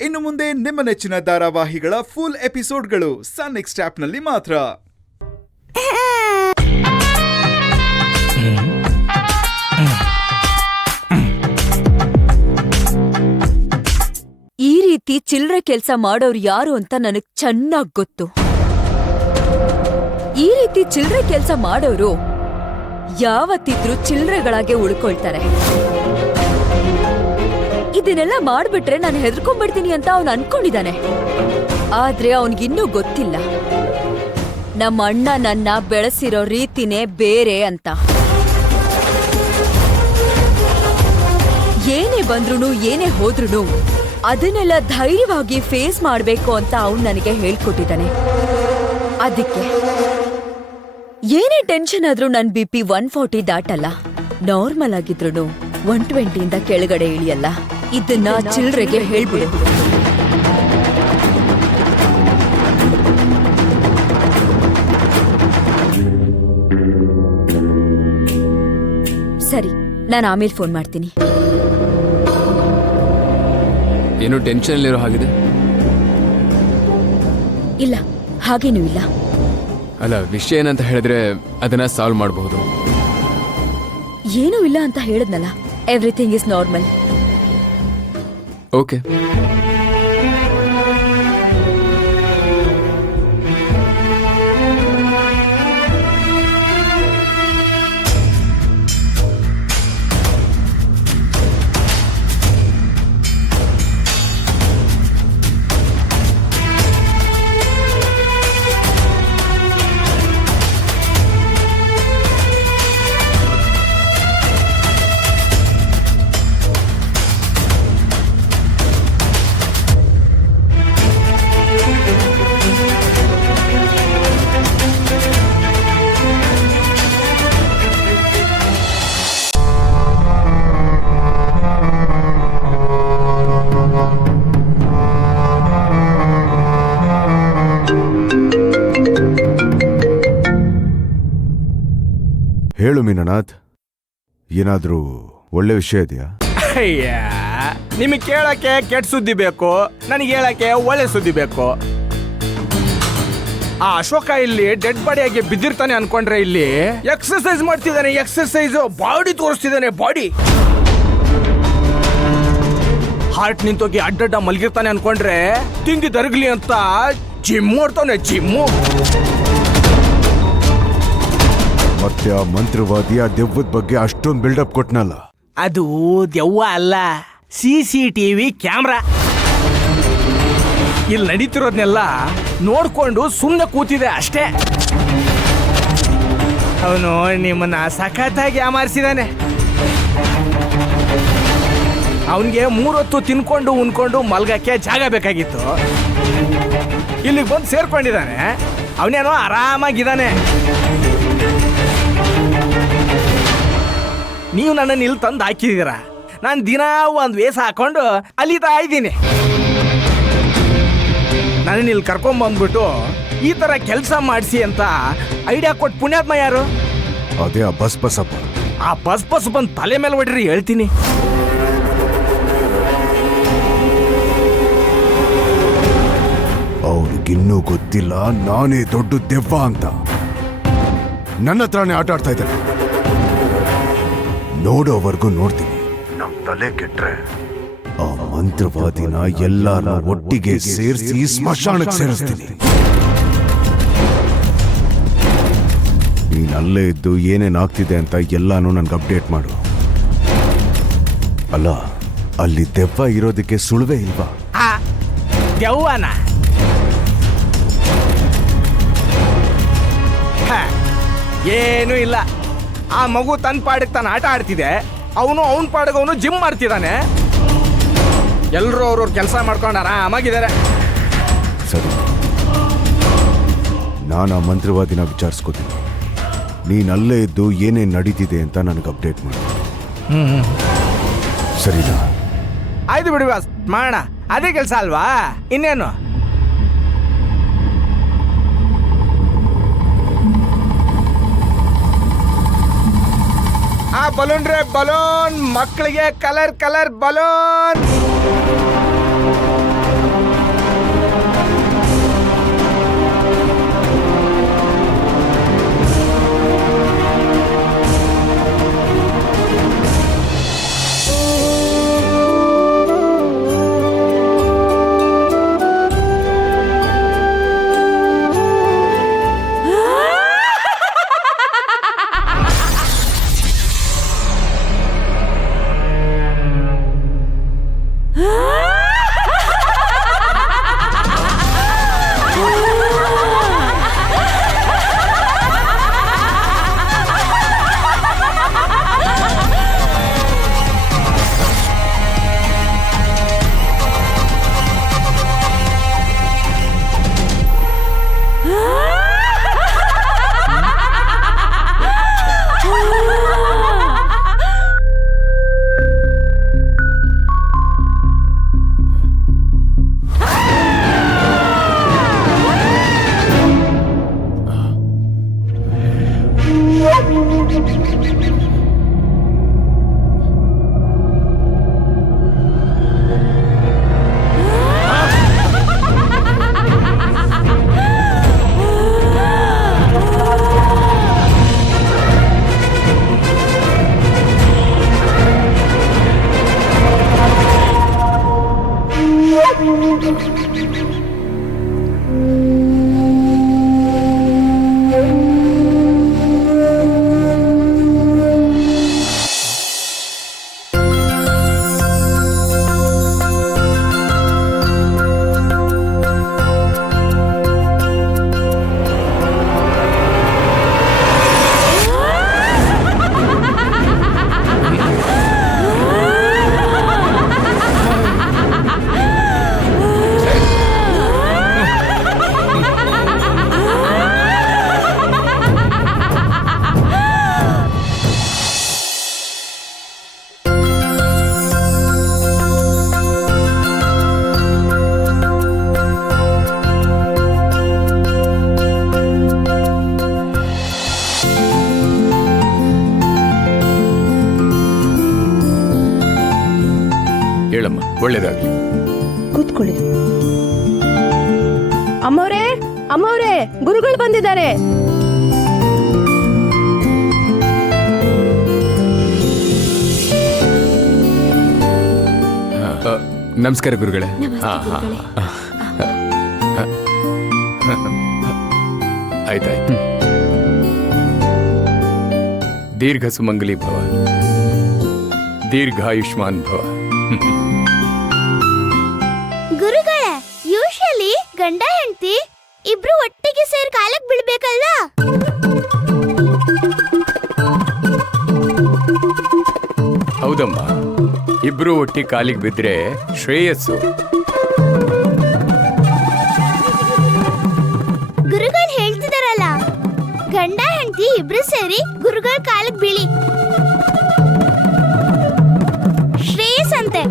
ಇನ್ನು ಮುಂದೆ ನಿಮ್ಮ ನೆಚ್ಚಿನ ಧಾರಾವಾಹಿಗಳ ಫುಲ್ ಎಪಿಸೋಡ್ಗಳು ಸನ್ ನೆಕ್ಸ್ಟ್ ಆಪ್ನಲ್ಲಿ ಮಾತ್ರ. ಈ ರೀತಿ ಚಿಲ್ರೆ ಕೆಲ್ಸ ಮಾಡೋರು ಯಾರು ಅಂತ ನನಗ್ ಚೆನ್ನಾಗ್ ಗೊತ್ತು. ಈ ರೀತಿ ಚಿಲ್ರೆ ಕೆಲ್ಸ ಮಾಡೋರು ಯಾವತ್ತಿದ್ರೂ ಚಿಲ್ರೆಗಳಾಗೆ ಉಳ್ಕೊಳ್ತಾರೆ. ಇದನ್ನೆಲ್ಲ ಮಾಡ್ಬಿಟ್ರೆ ನಾನು ಹೆದರ್ಕೊಂಡ್ಬಿಡ್ತೀನಿ ಅಂತ ಅವನು ಅನ್ಕೊಂಡಿದ್ದಾನೆ. ಆದ್ರೆ ಅವನ್ಗಿನ್ನೂ ಗೊತ್ತಿಲ್ಲ ನಮ್ಮ ಅಣ್ಣ ನನ್ನ ಬೆಳೆಸಿರೋ ರೀತಿನೇ ಬೇರೆ ಅಂತ. ಏನೇ ಬಂದ್ರೂ ಏನೇ ಹೋದ್ರೂ ಅದನ್ನೆಲ್ಲ ಧೈರ್ಯವಾಗಿ ಫೇಸ್ ಮಾಡ್ಬೇಕು ಅಂತ ಅವನು ನನಗೆ ಹೇಳ್ಕೊಟ್ಟಿದ್ದಾನೆ. ಅದಕ್ಕೆ ಏನೇ ಟೆನ್ಷನ್ ಆದ್ರೂ ನನ್ BP 140 ದಾಟಲ್ಲ. ನಾರ್ಮಲ್ ಆಗಿದ್ರು 120 ಕೆಳಗಡೆ ಇಳಿಯಲ್ಲ. ಇದನ್ನ ಚಿಲ್ರೆಗೆ ಹೇಳ್ಬಿಡು. ಸರಿ, ನಾನು ಆಮೇಲೆ ಫೋನ್ ಮಾಡ್ತೀನಿ. ಏನು ಟೆನ್ಷನ್ ಇರೋ ಹಾಗಿದೆ? ಇಲ್ಲ, ಹಾಗೇನೂ ಇಲ್ಲ. ಅಲ್ಲ, ವಿಷಯ ಏನಂತ ಹೇಳಿದ್ರೆ ಅದನ್ನ ಸಾಲ್ವ್ ಮಾಡಬಹುದು. ಏನೂ ಇಲ್ಲ ಅಂತ ಹೇಳಿದ್ನಲ್ಲ. Everything is normal. ಓಕೆ. ಹೇಳು ಮೀನನಾಥ್, ಏನಾದ್ರೂ ಒಳ್ಳೆ ವಿಷಯ ಇದೆಯಾ? ಅಯ್ಯ, ನಿಮಗೆ ಕೇಳಕ್ಕೆ ಕೆಟ್ಟ ಸುದ್ದಿ ಬೇಕು, ನನಗೆ ಹೇಳಕ್ಕೆ ಒಳ್ಳೆ ಸುದ್ದಿ ಬೇಕು. ಆ ಅಶೋಕ ಇಲ್ಲಿ ಡೆಡ್ ಬಾಡಿಯಾಗಿ ಬಿದ್ದಿರ್ತಾನೆ ಅನ್ಕೊಂಡ್ರೆ ಇಲ್ಲಿ ಎಕ್ಸರ್ಸೈಸ್ ಮಾಡ್ತಿದ್ದಾನೆ. ಎಕ್ಸರ್ಸೈಸ್ ಬಾಡಿ ತೋರಿಸ್ತಿದ್ದಾನೆ. ಬಾಡಿ ಹಾರ್ಟ್ ನಿಂತೋಗಿ ಅಡ್ಡಡ್ಡ ಮಲಗಿರ್ತಾನೆ ಅನ್ಕೊಂಡ್ರೆ ತಿಂದಿ ದರಗ್ಲಿ ಅಂತ ಜಿಮ್ ಮಾಡ್ತಾನೆ. ಜಿಮ್ಮು. ಮತ್ತೆ ಆ ಮಂತ್ರವಾದಿ ಆ ದೆವ್ವದ ಬಗ್ಗೆ ಅಷ್ಟೊಂದು ಬಿಲ್ಡಪ್ ಕೊಟ್ನಲ್ಲ, ಅದು ದೆವ್ವ ಅಲ್ಲ, CCTV ಕ್ಯಾಮ್ರಾ. ಇಲ್ಲಿ ನಡೀತಿರೋದ್ನೆಲ್ಲ ನೋಡ್ಕೊಂಡು ಸುಮ್ಮನೆ ಕೂತಿದೆ ಅಷ್ಟೇ. ಅವನು ನಿಮ್ಮನ್ನ ಸಖತ್ತಾಗಿ ಯಾಮಾರಿಸಿದಾನೆ. ಅವನಿಗೆ 3 ಹೊತ್ತು ತಿನ್ಕೊಂಡು ಉಣ್ಕೊಂಡು ಮಲ್ಗಕ್ಕೆ ಜಾಗ ಬೇಕಾಗಿತ್ತು. ಇಲ್ಲಿಗೆ ಬಂದು ಸೇರ್ಕೊಂಡಿದ್ದಾನೆ. ಅವನೇನೋ ಆರಾಮಾಗಿದ್ದಾನೆ. ನೀವು ನನ್ನನ್ನು ಇಲ್ಲಿ ತಂದು ಹಾಕಿದ್ದೀರ. ನಾನು ದಿನ ಒಂದು ವೇಷ ಹಾಕೊಂಡು ಅಲಿತಾ ಇದ್ದೀನಿ. ನನ್ನನ್ನು ಇಲ್ಲಿ ಕರ್ಕೊಂಬಂದ್ಬಿಟ್ಟು ಈ ಥರ ಕೆಲಸ ಮಾಡಿಸಿ ಅಂತ ಐಡಿಯಾ ಕೊಟ್ಟು ಪುಣ್ಯಾತ್ಮ ಯಾರು? ಅದೇ ಆ ಬಸ್ ಬಸಪ್ಪ. ಆ ಬಸ್ ಬಂದು ತಲೆ ಮೇಲೆ ಹೊಡ್ರಿ ಹೇಳ್ತೀನಿ. ಅವ್ರಿಗಿನ್ನೂ ಗೊತ್ತಿಲ್ಲ ನಾನೇ ದೊಡ್ಡ ದೆವ್ವ ಅಂತ. ನನ್ನ ಹತ್ರನೇ ಆಟ ಆಡ್ತಾ ಇದ್ದಾರೆ. ನೋಡೋವರೆಗೂ ನೋಡ್ತೀನಿ. ನಮ್ ತಲೆ ಕೆಟ್ರೆ ಆ ಮಂತ್ರವಾದಿನ ಎಲ್ಲಾರ ಒಟ್ಟಿಗೆ ಸೇರಿಸಿ ಸ್ಮಶಾನಕ್ಕೆ ಸೇರಿಸ್ತೀನಿ. ನೀನ್ ಅಲ್ಲೇ ಇದ್ದು ಏನೇನಾಗ್ತಿದೆ ಅಂತ ಎಲ್ಲಾನು ನನ್ಗೆ ಅಪ್ಡೇಟ್ ಮಾಡು. ಅಲ್ಲ, ಅಲ್ಲಿ ದೆವ್ವ ಇರೋದಕ್ಕೆ ಸುಳುವೇ ಇಲ್ವಾ? ದೆವ್ವನ ಏನೂ ಇಲ್ಲ. ಆ ಮಗು ತನ್ನ ಪಾಡಿಗೆ ತಾನು ಆಟ ಆಡ್ತಿದೆ. ಅವನು ಅವನ ಪಾಡಿಗೆ ಅವನು ಜಿಮ್ ಮಾಡ್ತಿದ್ದಾನೆ. ಎಲ್ಲರೂ ಅವ್ರವ್ರ ಕೆಲಸ ಮಾಡ್ಕೊಂಡು ಆರಾಮಾಗಿದ್ದಾರೆ. ಸರಿ, ನಾನು ಆ ಮಂತ್ರವಾದಿನ ವಿಚಾರಿಸ್ಕೋತೀನಿ. ನೀನು ಅಲ್ಲೇ ಇದ್ದು ಏನೇನು ನಡೀತಿದೆ ಅಂತ ನನಗೆ ಅಪ್ಡೇಟ್ ಮಾಡು. ಸರಿನಾ? ಆಯ್ತು ಬಿಡಿ ಬಾಸ್, ಮಾಡೋಣ. ಅದೇ ಕೆಲಸ ಅಲ್ವಾ, ಇನ್ನೇನು. ಆ ಬಲೂನ್ ರೇ ಬಲೂನ್, ಮಕ್ಕಳಿಗೆ ಕಲರ್ ಬಲೂನ್. ಹೇಳಮ್ಮ, ಒಳ್ಳೇದಾಗ್ಲಿ. ಕೂತ್ಕೊಳ್ಳಿ. ಅಮ್ಮವ್ರೆ ಗುರುಗಳು ಬಂದಿದ್ದಾರೆ. ನಮಸ್ಕಾರ ಗುರುಗಳೇ. ಆಯ್ತಾಯ್ತು. ದೀರ್ಘ ಸುಮಂಗಲಿ ಭವ, ದೀರ್ಘಾಯುಷ್ಮಾನ್ ಭವ. ಗುರುಗಳೇ, ಯೂಶಲಿ ಗಂಡ ಹೆಂಡತಿ ಇಬ್ರು ಒಟ್ಟಿಗೆ ಸೇರಿ ಕಾಲಕ್ಕೆ ಬೀಳ್ಬೇಕಲ್ಲ? ಹೌದಮ್ಮ, ಇಬ್ರು ಒಟ್ಟಿ ಕಾಲಿಗೆ ಬಿದ್ರೆ ಶ್ರೇಯಸ್ಸು. ಗುರುಗಳು ಹೇಳ್ತಿದಾರಲ್ಲ, ಗಂಡ ಹೆಂಡತಿ ಇಬ್ರು ಸೇರಿ ಗುರುಗಳ ಕಾಲಕ್ಕೆ ಬೀಳಿ, ಶ್ರೇಯಸ್ ಅಂತೆ.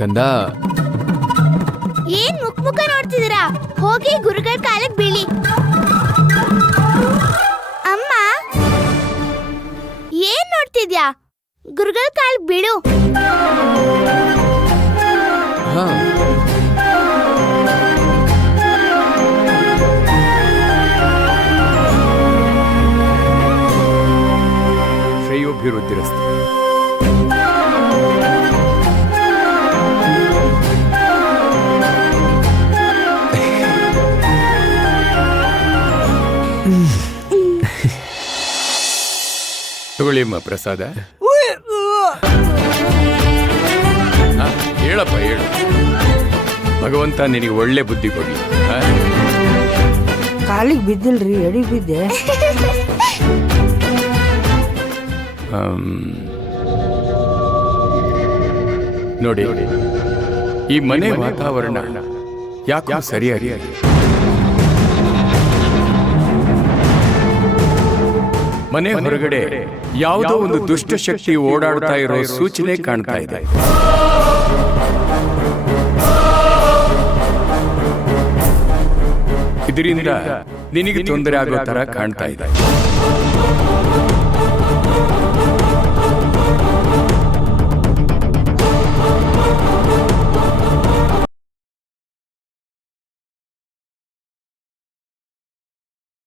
ಕಂದ, ಏನ್ ಮುಖ ನೋಡ್ತಿದ್ದೀರಾ? ಹೋಗಿ ಗುರುಗಳ ಕಾಲಕ್ಕೆ ಬೀಳಿ. ಅಮ್ಮ, ಏನ್ ನೋಡ್ತಿದ್ಯಾ? ಗುರುಗಳ ಕಾಲಕ್ಕೆ ಬೀಳು. ಹಾ, ಶ್ರೇಯೋಭಿವೃದ್ಧಿರಸ್ತು. ತಗೊಳ್ಳಿಮ್ಮ ಪ್ರಸಾದ. ಹೇಳಪ್ಪ, ಹೇಳು. ಭಗವಂತ ನಿನಗೆ ಒಳ್ಳೆ ಬುದ್ಧಿ ಕೊಡ್ಲಿ. ಕಾಲಿಗೆ ಬಿದ್ದಿಲ್ರಿ, ಎಡಿಗೆ ಬಿದ್ದೆ. ನೋಡಿ, ಈ ಮನೆ ವಾತಾವರಣ ಯಾಕೆ ಸರಿಯಾಗಿ ಮನೆ ಹೊರಗಡೆ ಯಾವುದೋ ಒಂದು ದುಷ್ಟಶಕ್ತಿ ಓಡಾಡ್ತಾ ಇರೋ ಸೂಚನೆ ಕಾಣ್ತಾ ಇದೆ. ಇದರಿಂದ ನಿನಗೆ ತೊಂದರೆ ಆಗೋ ತರ ಕಾಣ್ತಾ ಇದೆ.